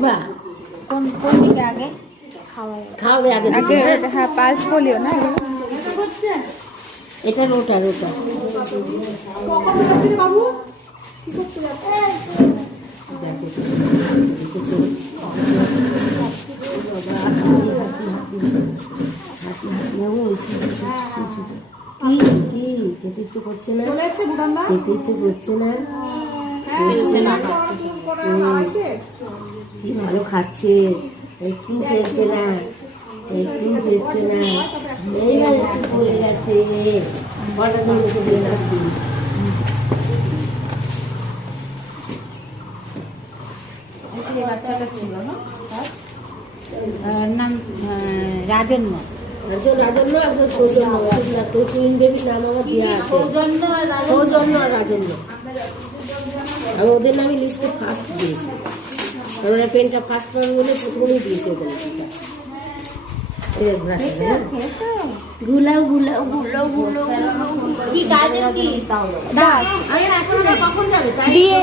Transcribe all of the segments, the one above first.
কোন কোন দিকে আগে খাওয়াবে আগে আগে? হ্যাঁ, পালস পোলিও না? এটা রোটা রোটা বাবু কি করতে যাচ্ছে? খেতে ইচ্ছে করছে না, চলে এসছে ভুটানদা? খেতে ইচ্ছে করছে না, কি ভালো খাচ্ছে, একটু খেলছে না, একটু খেলছে না, এই না একটু বলে গেছে হঠাৎ করে রাখছি। বাচ্চাটা ছিল না, নাম রাজন্য। একজন রাজন্য, একজন সৌজন্য, তোর টুইন বেবির নাম আমার দেওয়া আছে, সৌজন্য আর রাজন্য। আর ওদের নামে লিস্টে ফার্স্ট দিয়েছি, কারণ পেনটা ফার্স্ট পাবে বলে প্রথমেই দিয়েছে ওদের গুলাও গুলাও গুলাও গুলাও কি কাজে কি দাস আরে এখন কখন যাবে তাই দিয়ে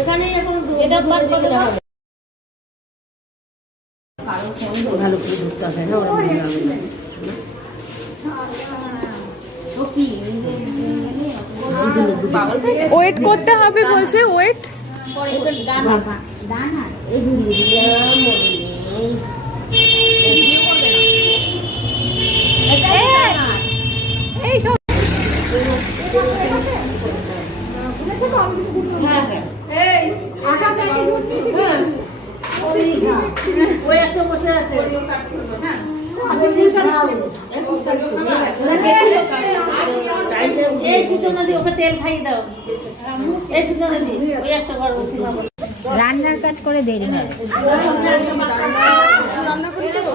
এখানেই এখন এটা বাদ দিতে হবে, ভালো করে ধরতে হবে না, ওরা মনে হবে না। ও কি ওয়েট করতে হবে বলছে, ওয়েট। দানা এই ঘুরিয়ে দিলাম এই সব এই আটা দেয় দুধ দিয়ে ওই একটা বসে আছে, এই সূচনা দি ওকে তেল খাইয়ে দাও, এই সূচনা দি ওই একটা বড় রান্নার কাজ করে দেরি হয়। রান্না করে দেবো।